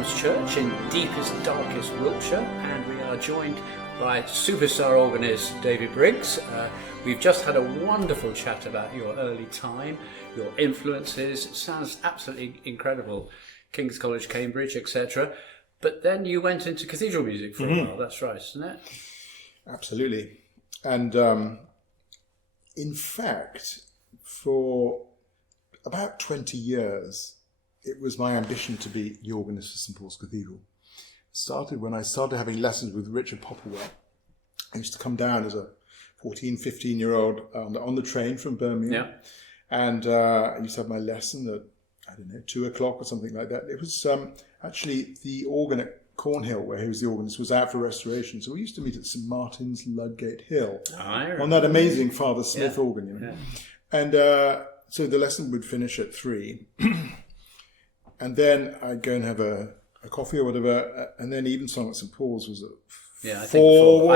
Lamb's Church in deepest, darkest Wiltshire, and we are joined by superstar organist David Briggs. We've just had a wonderful chat about your early time, your influences. It sounds absolutely incredible. King's College, Cambridge, etc. But then you went into cathedral music for a while. That's right, isn't it? Absolutely. And in fact, for about 20 years, it was my ambition to be the organist of St Paul's Cathedral. It started when I started having lessons with Richard Popplewell. I used to come down as a 14, 15-year-old on the train from Birmingham. Yeah. And I used to have my lesson at, 2 o'clock or something like that. It was actually the organ at Cornhill, where he was the organist, was out for restoration. So we used to meet at St Martin's, Ludgate Hill, on that amazing Father Smith organ. You know? Yeah. And so the lesson would finish at 3. And then I'd go and have a coffee or whatever, and then Evensong at St Paul's was at 4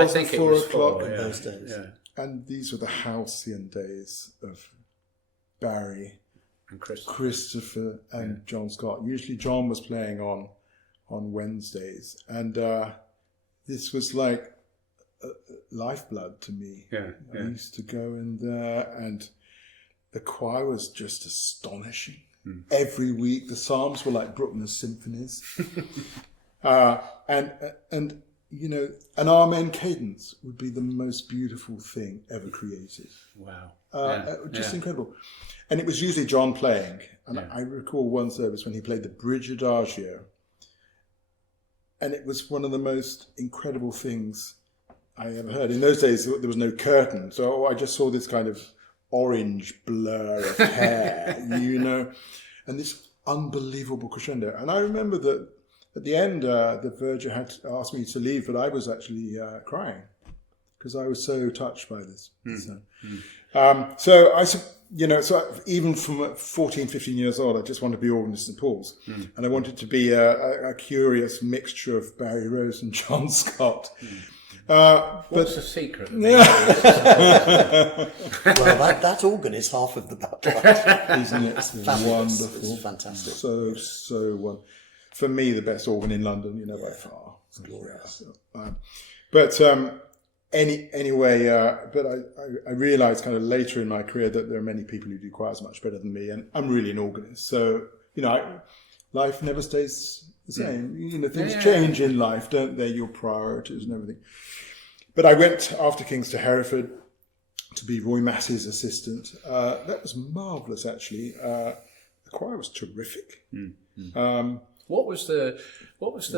o'clock in those days. Yeah. And these were the halcyon days of Barry and Christopher and John Scott. Usually John was playing on Wednesdays, and this was like lifeblood to me. I used to go in there, and the choir was just astonishing. Every week, the psalms were like Bruckner's symphonies, and you know, an amen cadence would be the most beautiful thing ever created. Wow! Just incredible. And it was usually John playing, and I recall one service when he played the Bridge Adagio, and it was one of the most incredible things I ever heard. In those days, there was no curtain, so I just saw this kind of orange blur of hair, you know, and this unbelievable crescendo. And I remember that at the end, the Verger had asked me to leave, but I was actually crying because I was so touched by this. So even from 14, 15 years old, I just wanted to be organist at St Paul's. And I wanted to be a curious mixture of Barry Rose and John Scott. What's the secret? Well, that organ is half of the battle. Isn't it? It's wonderful. It's fantastic. So wonderful. For me, the best organ in London, you know, by far. It's glorious. But I realised kind of later in my career that there are many people who do choirs much better than me, and I'm really an organist. So, you know, life never stays the same. You know, things change in life, don't they? Your priorities and everything. But I went after King's to Hereford to be Roy Massey's assistant. That was marvellous, actually. The choir was terrific. What was the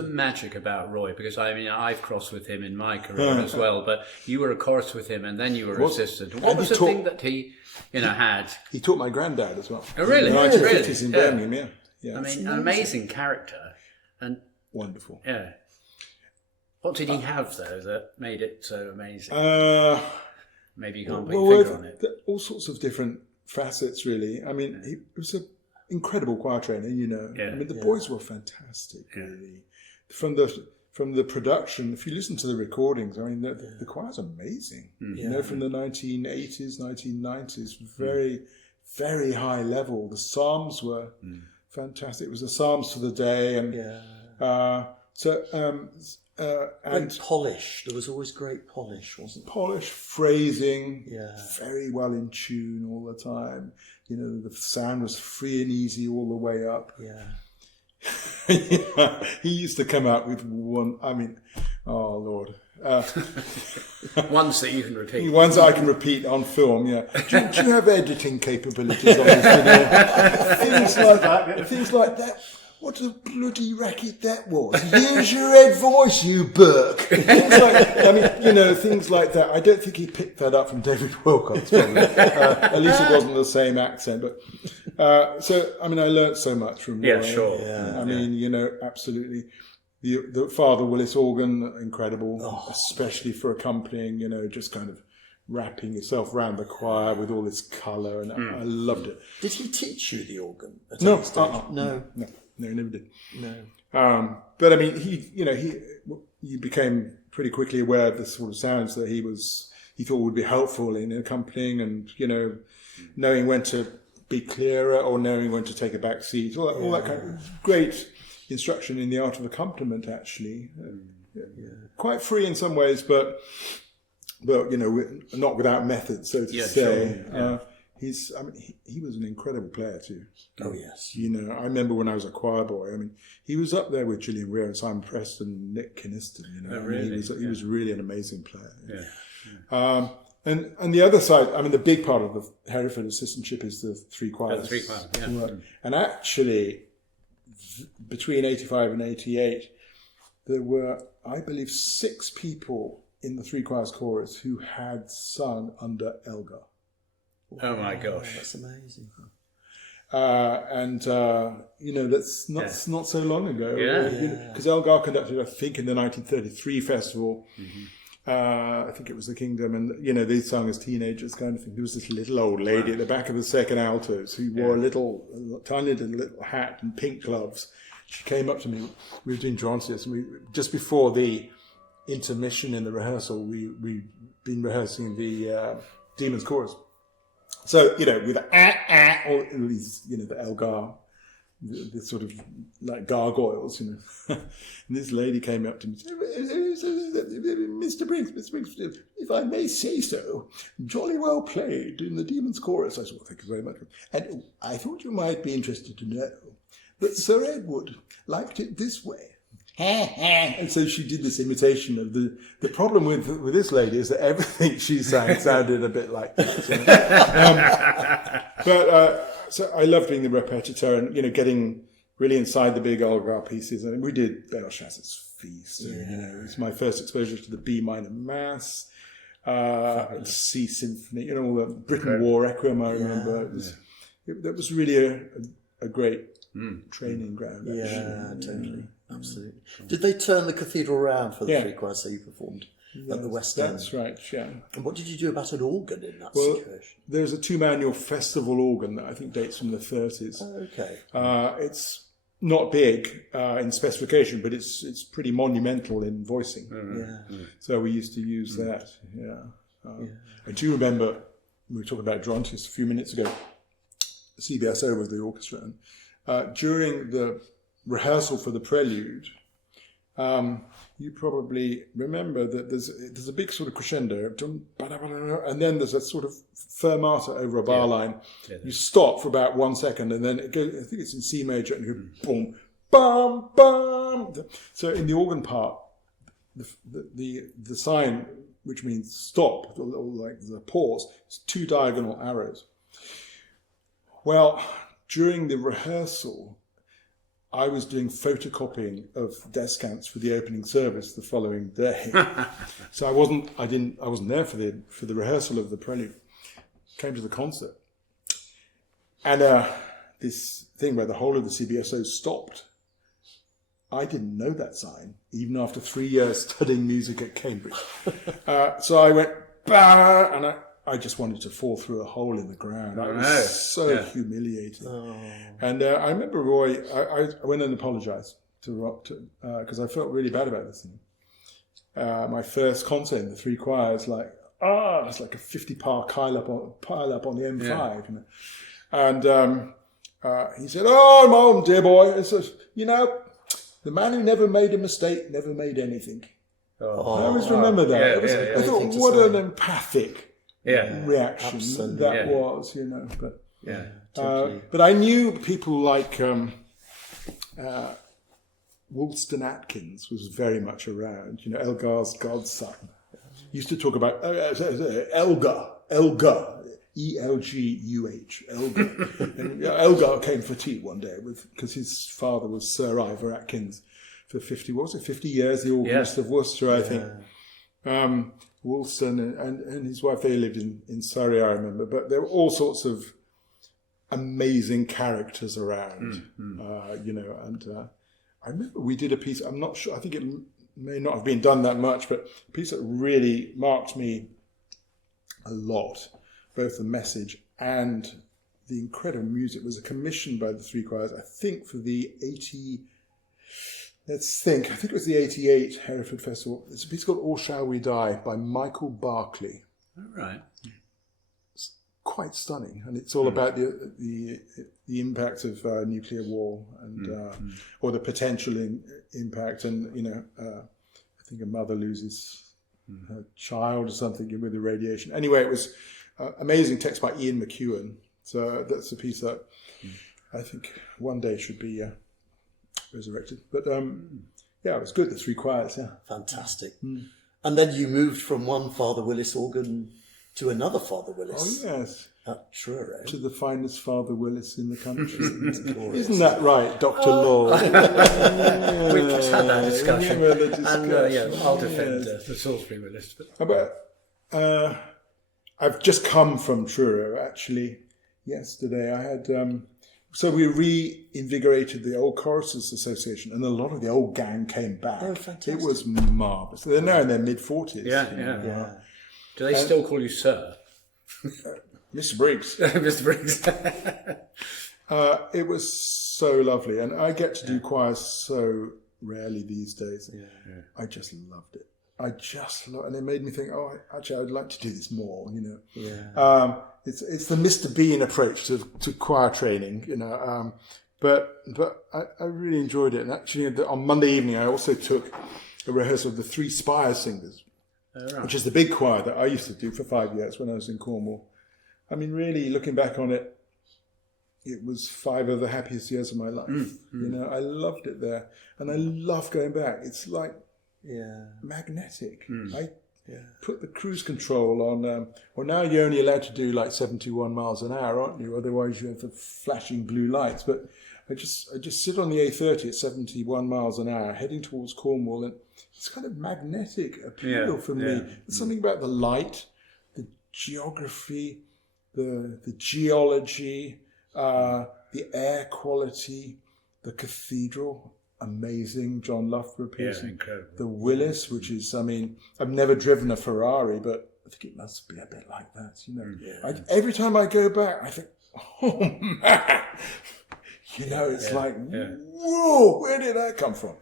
magic about Roy? Because I mean, I've crossed with him in my career as well. But you were a chorus with him, and then you were assistant. What was the thing that he, had? He taught my granddad as well. Oh, really? In the 1950s in Birmingham. Yeah. I mean, an amazing character and wonderful. Yeah. What did he have though that made it so amazing? Maybe you can't put your finger on it. All sorts of different facets, really. I mean, he was an incredible choir trainer, you know. I mean, the boys were fantastic, really. From the production, if you listen to the recordings, I mean, the choir's amazing. You know, from the 1980s, 1990s, very, very high level. The psalms were fantastic. It was the psalms for the day, and great polish. There was always great polish, wasn't there? Polish, phrasing, very well in tune all the time. You know, the sound was free and easy all the way up. He used to come out with one, I mean, oh Lord. Ones that you can repeat. Ones that I can repeat on film, Do you have editing capabilities on this? Things like that. What a bloody racket that was. Use your head voice, you Burke. Things like that. I don't think he picked that up from David Wilcox, probably. At least it wasn't the same accent. But I learnt so much from Roy. Absolutely. The Father Willis organ, incredible, especially for accompanying, just kind of wrapping yourself around the choir with all this colour, and I loved it. Did he teach you the organ at any stage? No, he never did. No. But I mean, he became pretty quickly aware of the sort of sounds that he thought would be helpful in accompanying, and knowing when to be clearer or knowing when to take a back seat, all that kind of great instruction in the art of accompaniment, actually. Quite free in some ways, but not without method, so to say. Sure. He was an incredible player too. Oh yes. I remember when I was a choir boy. He was up there with Gillian Weir and Simon Preston, Nick Kynaston. Really? He was really an amazing player. Yeah. And the other side, the big part of the Hereford assistantship is the three choirs. The three choirs. Yeah. And actually, between 85 and 88, there were, I believe, 6 people in the three choirs chorus who had sung under Elgar. Oh my gosh, that's amazing. That's not so long ago. Because Elgar conducted, I think, in the 1933 festival. I think it was the Kingdom, and they sung as teenagers, kind of thing. There was this little old lady at the back of the second altos who wore a tiny little hat and pink gloves. She came up to me. We were doing Drontius, and just before the intermission in the rehearsal, we'd been rehearsing the Demon's Chorus. So, with all these, the Elgar, the sort of like gargoyles, and this lady came up to me and said, Mr. Briggs, if I may say so, jolly well played in the Demon's Chorus. I said, well, thank you very much. And I thought you might be interested to know that Sir Edward liked it this way. And so she did this imitation of the problem with this lady is that everything she sang sounded a bit like this. So I love doing the repetiteur and getting really inside the big Elgar pieces. And we did Belshazzar's Feast. It was my first exposure to the B minor Mass, C Symphony, all the Britain War Requiem. I remember that was really a great training ground. Totally. Absolutely. Did they turn the cathedral around for the three choirs so you performed at the West End? That's right, yeah. And what did you do about an organ in that situation? There's a 2-manual festival organ that I think dates from the 30s. Oh, okay. It's not big in specification, but it's pretty monumental in voicing. So we used to use that, I do remember, we were talking about Drontius a few minutes ago, CBSO with the orchestra, and during the rehearsal for the prelude, you probably remember that there's a big sort of crescendo, and then there's a sort of fermata over a bar line. You stop for about 1 second, and then it goes, I think it's in C major, and you go boom, bum, bum. So in the organ part, the sign, which means stop, or like the pause, it's 2 diagonal arrows. Well, during the rehearsal, I was doing photocopying of descants for the opening service the following day. So I wasn't there for the rehearsal of the prelude. Came to the concert. And this thing where the whole of the CBSO stopped. I didn't know that sign, even after 3 years studying music at Cambridge. So I went, bah, and I just wanted to fall through a hole in the ground. I was so humiliated. And I remember Roy, I went and apologised to Rob because I felt really bad about this thing. My first concert in the three choirs, it's like a 50-par pile up on the M5. And he said, "Oh, Mom, dear boy, it's the man who never made a mistake never made anything." I always remember that. I thought, what an empathic reaction that was, But totally. But I knew people like Woolston Atkins was very much around. Elgar's godson. Used to talk about Elgar, E-L-G-U-H, Elgar. And Elgar came for tea one day because his father was Sir Ivor Atkins for 50 years, the organist of Worcester, I think. Woolston and his wife, they lived in Surrey, I remember. But there were all sorts of amazing characters around, and I remember we did a piece, I'm not sure, I think it may not have been done that much, but a piece that really marked me a lot, both the message and the incredible music, was a commission by the three choirs, I think for the 80... I think it was the 88 Hereford Festival. It's a piece called All Shall We Die by Michael Barclay. All right. quite stunning, and it's all about the impact of nuclear war and or the potential impact, and I think a mother loses her child or something with the radiation. Anyway, it was amazing text by Ian McEwan. So that's a piece that I think one day should be resurrected. But it was good. The three choirs, Fantastic. And then you moved from one Father Willis organ to another Father Willis. Oh yes, at Truro. To the finest Father Willis in the country. Isn't that right, Dr. Lole? We've just had that discussion. And I'll defend the Salisbury Willis. But I've just come from Truro, actually. Yesterday I had... So we reinvigorated the old Choristers Association, and a lot of the old gang came back. Oh, fantastic. It was marvellous. They're now in their mid-40s. Yeah. Do they still call you Sir? Mr. Briggs. Mr. Briggs. It was so lovely, and I get to do choirs so rarely these days. I just loved it. And it made me think, actually, I'd like to do this more, It's the Mr. Bean approach to choir training, but I really enjoyed it. And actually, on Monday evening, I also took a rehearsal of the Three Spires Singers, which is the big choir that I used to do for 5 years when I was in Cornwall. I mean, really, looking back on it, it was 5 of the happiest years of my life. I loved it there, and I love going back. It's like magnetic. I put the cruise control on. Now you're only allowed to do like 71 miles an hour, aren't you? Otherwise you have the flashing blue lights. But I just sit on the A30 at 71 miles an hour, heading towards Cornwall, and it's kind of magnetic appeal for me. There's something about the light, the geography, the geology, the air quality, the cathedral. Amazing, John Loughborough piece. Incredible. The Willis, which is, I've never driven a Ferrari, but I think it must be a bit like that, every time I go back, I think, oh man, it's like, whoa, where did that come from?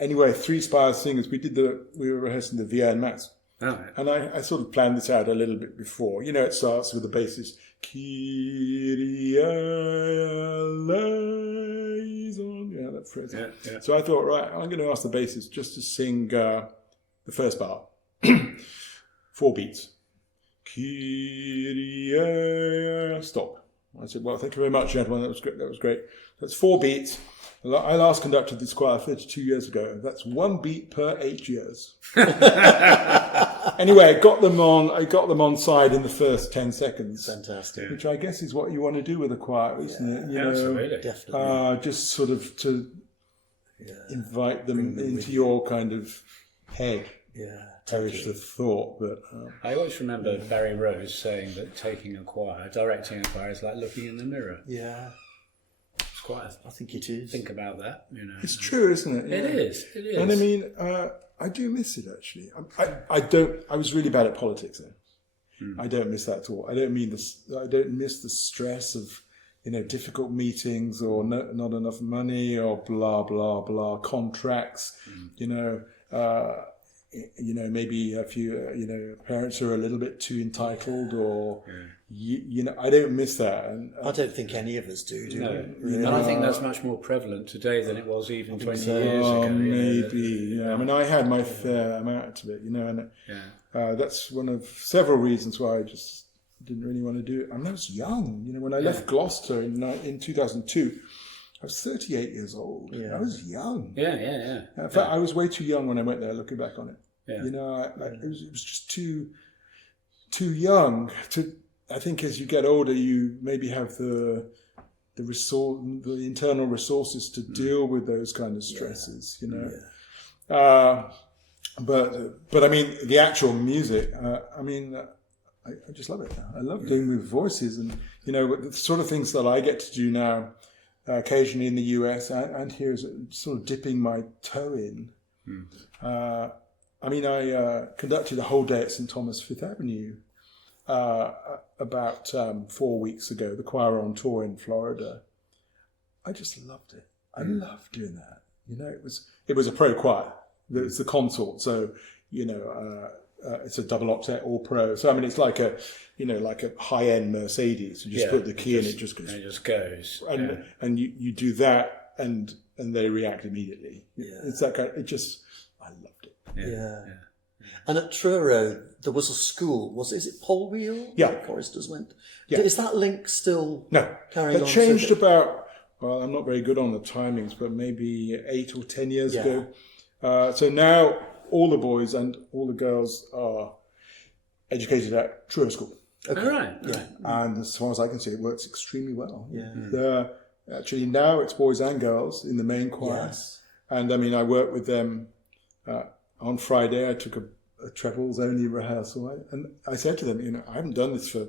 Anyway, Three Spires Singers, we were rehearsing the Vienna Mass. And I sort of planned this out a little bit before. It starts with the bassist, Kyrie eleison. That phrase. So I thought, right, I'm going to ask the bassist just to sing the first bar. 4 beats. Kyrie, stop. I said, well, thank you very much, gentlemen. That was great. That's 4 beats. I last conducted this choir 32 years ago. That's 1 beat per 8 years. Anyway, I got them on side in the first 10 seconds. Fantastic. Which I guess is what you want to do with a choir, isn't it? Absolutely. Definitely. Just sort of to invite them into your kind of head. Perish the thought. But I always remember Barry Rose saying that directing a choir is like looking in the mirror. I think it is. Think about that, It's true, isn't it? It is. And I do miss it, actually. I was really bad at politics then. I don't miss that at all. I don't miss the stress of, difficult meetings or not enough money or blah, blah, blah, contracts, maybe a few, parents are a little bit too entitled or, I don't miss that. And, I don't think any of us do we? And I think that's much more prevalent today than it was even 20 years ago. Maybe, I had my fair amount of it, and that's one of several reasons why I just didn't really want to do it. I was young, when I left Gloucester in 2002. I was 38 years old. I was young. In fact, I was way too young when I went there. Looking back on it, it was just too young to. I think as you get older, you maybe have the internal resources to deal with those kind of stresses. But the actual music. I just love it. I love doing with voices, and the sort of things that I get to do now. Occasionally in the US and here is sort of dipping my toe in. I conducted a whole day at St Thomas Fifth Avenue about 4 weeks ago, the choir on tour in Florida. I just loved it. I loved doing that. It was a pro choir. It's the consort, so it's a double octet All Pro. So I mean, it's like a high-end Mercedes. You just put the key in, it just goes. And it just goes. And you do that, and they react immediately. Yeah. It's that kind. I loved it. Yeah. And at Truro, there was a school. Is it Polwheel? Yeah. Where choristers went. Yeah. Is that link still carrying on? It changed about. Well, I'm not very good on the timings, but maybe 8 or 10 years ago. So now all the boys and all the girls are educated at Truro School. Okay. All right. And as far as I can see, it works extremely well. Yeah. Actually, now it's boys and girls in the main choir. Yes. And I mean, I worked with them on Friday. I took a trebles only rehearsal, and I said to them, I haven't done this for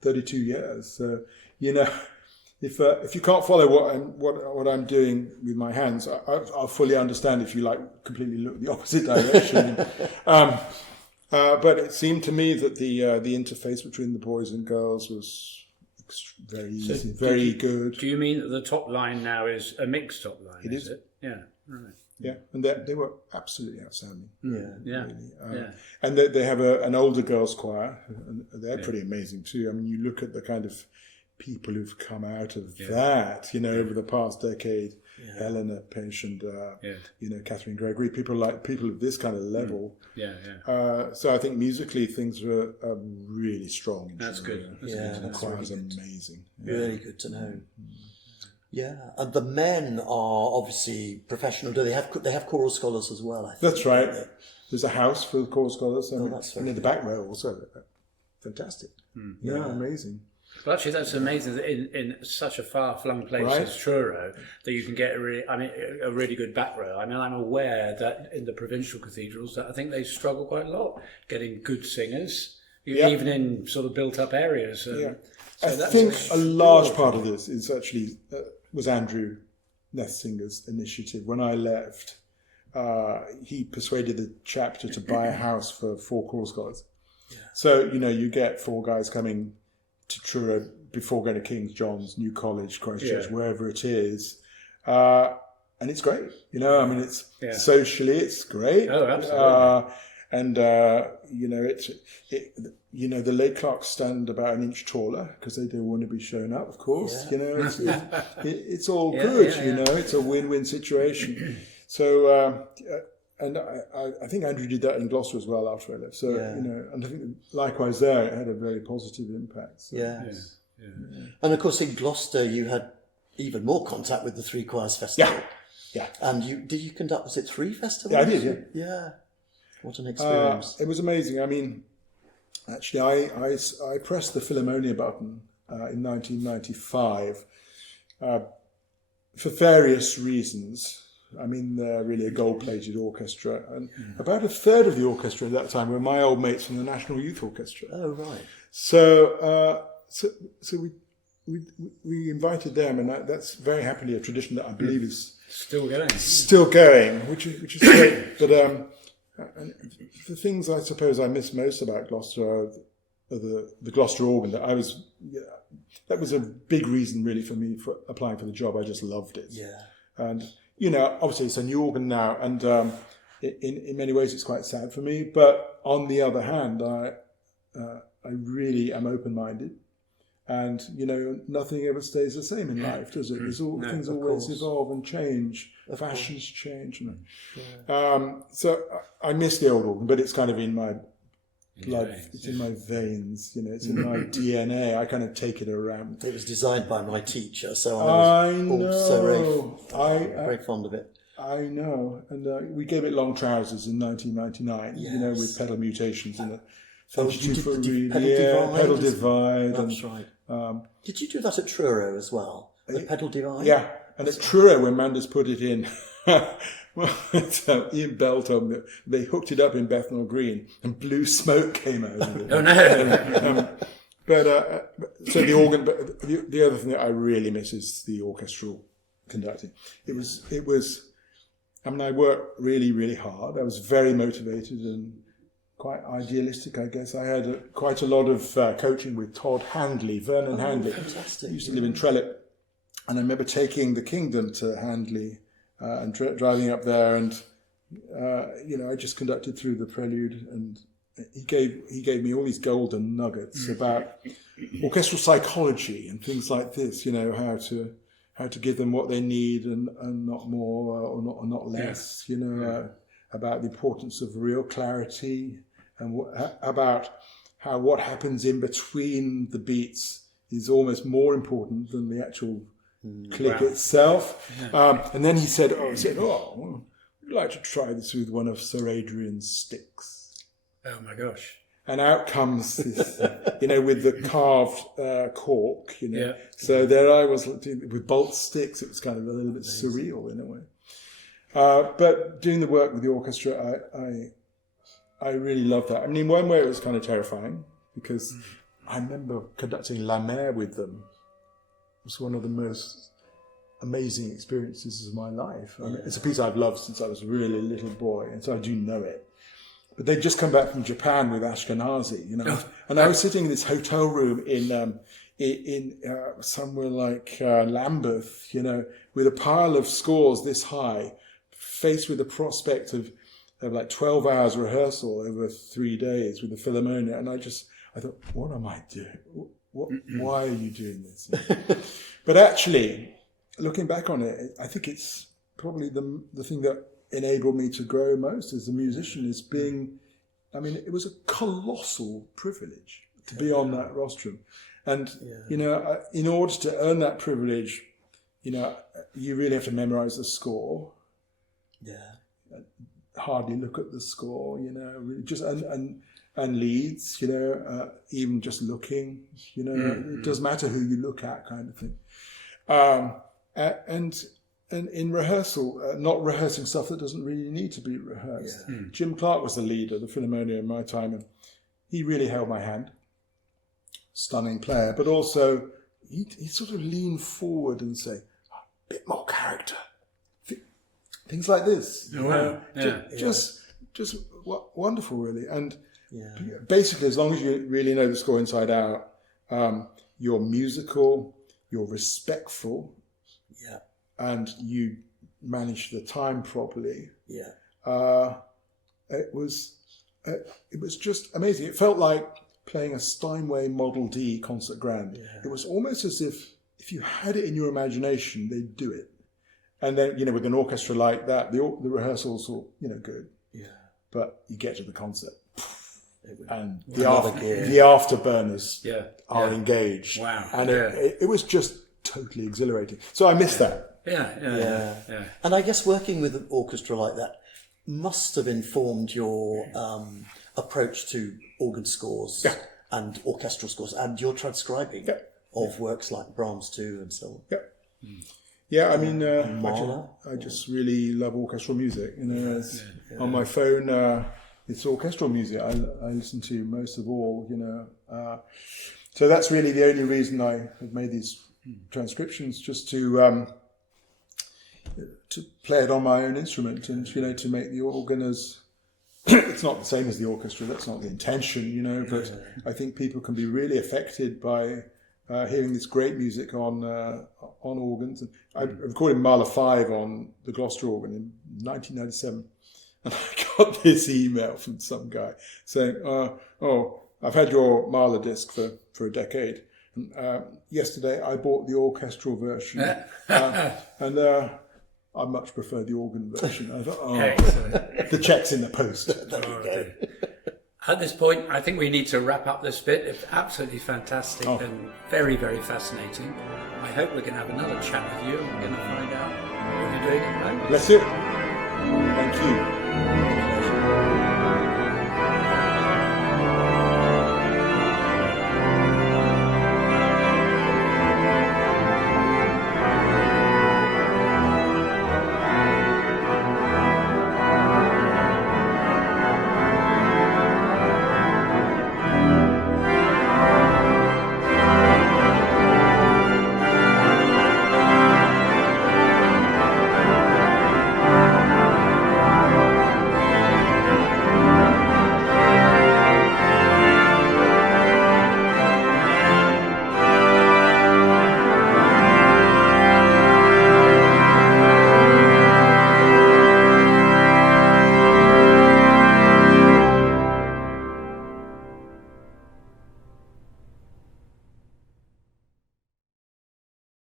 32 years. So, if you can't follow what I'm doing with my hands, I'll fully understand if you completely look the opposite direction. But it seemed to me that the interface between the boys and girls was very easy, very good. Do you mean that the top line now is a mixed top line? It is. Yeah. Right. Yeah, and they were absolutely outstanding. Yeah. Really. And they have an older girls' choir, and they're pretty amazing too. I mean, you look at the kind of people who've come out of that, over the past decade. Helena Pinch and Catherine Gregory, people of this kind of level. So I think musically things are really strong. That's good. The choir's amazing. Really good to know. Yeah, and the men are obviously professional. Do they have choral scholars as well? I think. That's right. There's a house for the choral scholars, and in the back row also. Fantastic. Yeah, amazing. Well, actually, that's amazing that in such a far-flung place as Truro that you can get a really good back row. I mean, I'm aware that in the provincial cathedrals, that I think they struggle quite a lot getting good singers, even in sort of built-up areas. So I think a large part of this is actually was Andrew Nessinger's initiative. When I left, he persuaded the chapter to buy a house for 4 choral scholars. Yeah. So you get 4 guys coming to Truro before going to King's John's, New College, Christchurch, wherever it is, and it's great. I mean, it's socially, it's great. Oh, absolutely. And the lay clocks stand about an inch taller because they don't want to be shown up. Of course, it's all good. It's a win-win situation. So. And I think Andrew did that in Gloucester as well after I left. So, and I think likewise there, it had a very positive impact. So. Yes. Yeah. And of course in Gloucester you had even more contact with the Three Choirs Festival. Yeah. And did you conduct, was it 3 festivals? Yeah, I did, Yeah. What an experience. It was amazing. I mean, actually I pressed the Philharmonia button in 1995 for various reasons. I mean, they're really a gold-plated orchestra, and about a third of the orchestra at that time were my old mates from the National Youth Orchestra. Oh, right. So we invited them, and that's very happily a tradition that I believe is still going, which is great. But and the things I suppose I miss most about Gloucester are the Gloucester organ. That was a big reason really for me for applying for the job. I just loved it. Yeah. And obviously it's a new organ now, and in many ways it's quite sad for me. But on the other hand, I really am open-minded, and nothing ever stays the same in life, does it? Things always evolve and change. Fashions change. So I miss the old organ, but it's kind of in my blood. It's in my veins. It's in my DNA. I kind of take it around. It was designed by my teacher, so I was also very fond of it. I know, and we gave it long trousers in 1999. Yes. With pedal mutations in it. Pedal divide. That's right. Did you do that at Truro as well? The pedal divide. Yeah, and at Truro, when Manders put it in. Ian Bell told me that they hooked it up in Bethnal Green and blue smoke came out of it. Oh no! So the organ, but the other thing that I really miss is the orchestral conducting. It was. I mean, I worked really, really hard. I was very motivated and quite idealistic, I guess. I had quite a lot of coaching with Vernon Handley. Fantastic. He used to live in Trellick, and I remember taking the Kingdom to Handley. And driving up there, and I just conducted through the prelude, and he gave me all these golden nuggets about orchestral psychology and things like this. You know, how to give them what they need and not more or not less. You know, about the importance of real clarity and about how what happens in between the beats is almost more important than the actual click itself. And then he said, well, I'd like to try this with one of Sir Adrian's sticks. Oh my gosh. And out comes this, you know, with the carved cork, you know. So there I was with bolt sticks. It was kind of a little bit surreal in a way. But doing the work with the orchestra, I really loved that. I mean, in one way it was kind of terrifying because I remember conducting La Mer with them. It was one of the most amazing experiences of my life. I mean, it's a piece I've loved since I was a really little boy, and so I do know it. But they'd just come back from Japan with Ashkenazi, you know, and I was sitting in this hotel room in somewhere like Lambeth, you know, with a pile of scores this high, faced with the prospect of like 12 hours rehearsal over 3 days with the Philharmonia, and I thought, what am I doing? Why are you doing this? But actually, looking back on it, I think it's probably the thing that enabled me to grow most as a musician is being, I mean, it was a colossal privilege to be on that rostrum. And, you know, in order to earn that privilege, you know, you really have to memorize the score. Hardly look at the score, you know, really just, and leads, you know, even just looking, you know, it doesn't matter who you look at kind of thing. And in rehearsal, not rehearsing stuff that doesn't really need to be rehearsed. Jim Clark was the leader of the Philharmonia in my time, and he really held my hand. Stunning player, but also he'd sort of lean forward and say, a bit more character. Things like this. Just wonderful, really. And basically, as long as you really know the score inside out, you're musical, you're respectful, and you manage the time properly. It was just amazing. It felt like playing a Steinway Model D concert grand. It was almost as if you had it in your imagination, they'd do it. And then, you know, with an orchestra like that, the rehearsals were, you know, good. But you get to the concert, and the afterburners are engaged. Wow. And it was just totally exhilarating. So I missed that. And I guess working with an orchestra like that must have informed your approach to organ scores and orchestral scores and your transcribing of works like Brahms too and so on. I mean, I just really love orchestral music. You know, on my phone, it's orchestral music I listen to most of all. You know, so that's really the only reason I have made these transcriptions, just to play it on my own instrument, and you know, to make the organ as it's not the same as the orchestra. That's not the intention, you know. But I think people can be really affected by hearing this great music on organs. And I recorded Mahler 5 on the Gloucester organ in 1997, and I got this email from some guy saying, "Oh, I've had your Mahler disc for a decade. And, yesterday I bought the orchestral version, and I much prefer the organ version." I thought, the check's in the post. There you go. At this point, I think we need to wrap up this bit. It's absolutely fantastic and very, very fascinating. I hope we can have another chat with you, and we're going to find out what you're doing at the moment. Let's do it.